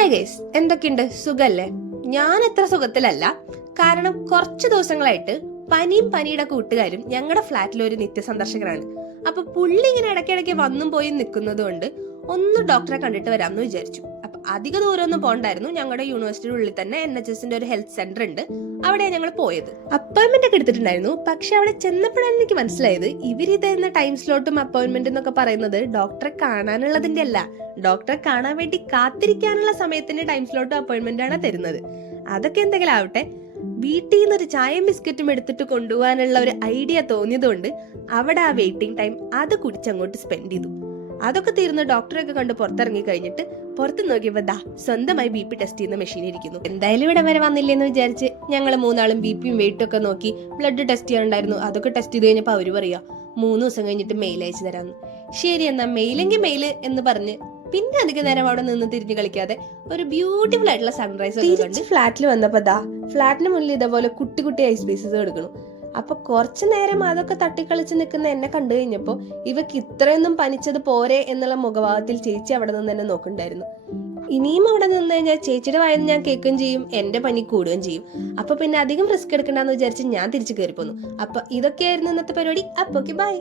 Hi guys, എന്തൊക്കെയുണ്ട്? സുഖല്ലേ? ഞാൻ അത്ര സുഖത്തിലല്ല. കാരണം കുറച്ച് ദിവസങ്ങളായിട്ട് പനിയും പനിയുടെ കൂട്ടുകാരും ഞങ്ങളുടെ ഫ്ലാറ്റിലെ ഒരു നിത്യസന്ദർശകരാണ്. അപ്പൊ പുള്ളി ഇങ്ങനെ ഇടയ്ക്കിടയ്ക്ക് വന്നും പോയി നിൽക്കുന്നത് കൊണ്ട് ഒന്ന് ഡോക്ടറെ കണ്ടിട്ട് വരാമെന്ന് വിചാരിച്ചു. അപ്പൊ അധിക ദൂരമൊന്നും പോകണ്ടായിരുന്നു. ഞങ്ങളുടെ യൂണിവേഴ്സിറ്റിയുടെ ഉള്ളിൽ തന്നെ NHSന്റെ ഒരു ഹെൽത്ത് സെന്റർ ഉണ്ട്. അവിടെയാണ് ഞങ്ങൾ പോയത്. അപ്പോയിന്റ്മെന്റ് ഒക്കെ എടുത്തിട്ടുണ്ടായിരുന്നു. പക്ഷെ അവിടെ ചെന്നപ്പോഴാണ് എനിക്ക് മനസ്സിലായത് ഇവര് തരുന്ന ടൈം സ്ലോട്ടും അപ്പോയിന്റ്മെന്റ് എന്നൊക്കെ പറയുന്നത് ഡോക്ടറെ കാണാനുള്ളതിന്റെ അല്ല, ഡോക്ടറെ കാണാൻ വേണ്ടി കാത്തിരിക്കാനുള്ള സമയത്തിന്റെ ടൈം സ്ലോട്ടും അപ്പോയിന്റ്മെന്റ് ആണ് തരുന്നത്. അതൊക്കെ എന്തെങ്കിലും ആവട്ടെ, വീട്ടിൽ നിന്ന് ഒരു ചായയും ബിസ്ക്കറ്റും എടുത്തിട്ട് കൊണ്ടുപോകാനുള്ള ഒരു ഐഡിയ തോന്നിയതുകൊണ്ട് അവിടെ ആ വെയിറ്റിംഗ് ടൈം അത് കുടിച്ചങ്ങോട്ട് സ്പെൻഡ് ചെയ്തു. അതൊക്കെ തീർന്ന് ഡോക്ടറൊക്കെ കണ്ട് പുറത്തിറങ്ങി കഴിഞ്ഞിട്ട് പുറത്ത് നോക്കിയപ്പോ സ്വന്തമായി BP ടെസ്റ്റ് ചെയ്യുന്ന മെഷീൻ ഇരിക്കുന്നു. എന്തായാലും ഇവിടെ വരെ വന്നില്ലെന്ന് വിചാരിച്ച് ഞങ്ങൾ മൂന്നാളും BPയും വെയിറ്റും ഒക്കെ നോക്കി ബ്ലഡ് ടെസ്റ്റ് ചെയ്യാനുണ്ടായിരുന്നു. അതൊക്കെ ടെസ്റ്റ് ചെയ്ത് കഴിഞ്ഞപ്പോൾ അവര് പറയാ 3 ദിവസം കഴിഞ്ഞിട്ട് മെയിൽ അയച്ചു തരാമെന്ന്. ശരി, എന്നാ മെയിലെങ്കിൽ മെയില് എന്ന് പറഞ്ഞ് പിന്നെ അധികം നേരം അവിടെ നിന്ന് തിരിഞ്ഞു കളിക്കാതെ ഒരു ബ്യൂട്ടിഫുൾ ആയിട്ടുള്ള സൺറൈസ് കണ്ട് ഫ്ലാറ്റിൽ വന്നപ്പോ ഫ്ലാറ്റിന് മുന്നിൽ ഇതേപോലെ കുട്ടി കുട്ടി ഐസ് പീസസ് എടുക്കണം. അപ്പൊ കുറച്ചു നേരം അതൊക്കെ തട്ടിക്കളിച്ച് നിൽക്കുന്ന എന്നെ കണ്ടു കഴിഞ്ഞപ്പോ ഇവക്ക് ഇത്രയൊന്നും പനിച്ചത് പോരെ എന്നുള്ള മുഖഭാവത്തിൽ ചേച്ചി അവിടെ നിന്ന് എന്നെ നോക്കണ്ടായിരുന്നു. ഇനിയും അവിടെ നിന്ന് കഴിഞ്ഞാൽ ചേച്ചിയുടെ വായന്ന് ഞാൻ കേൾക്കുകയും ചെയ്യും, എന്റെ പനി കൂടുകയും ചെയ്യും. അപ്പൊ പിന്നെ അധികം റിസ്ക് എടുക്കണ്ടെന്ന് വിചാരിച്ച് ഞാൻ തിരിച്ചു കയറി പോന്നു. അപ്പൊ ഇതൊക്കെയായിരുന്നു ഇന്നത്തെ പരിപാടി. അപ്പൊ ബൈ.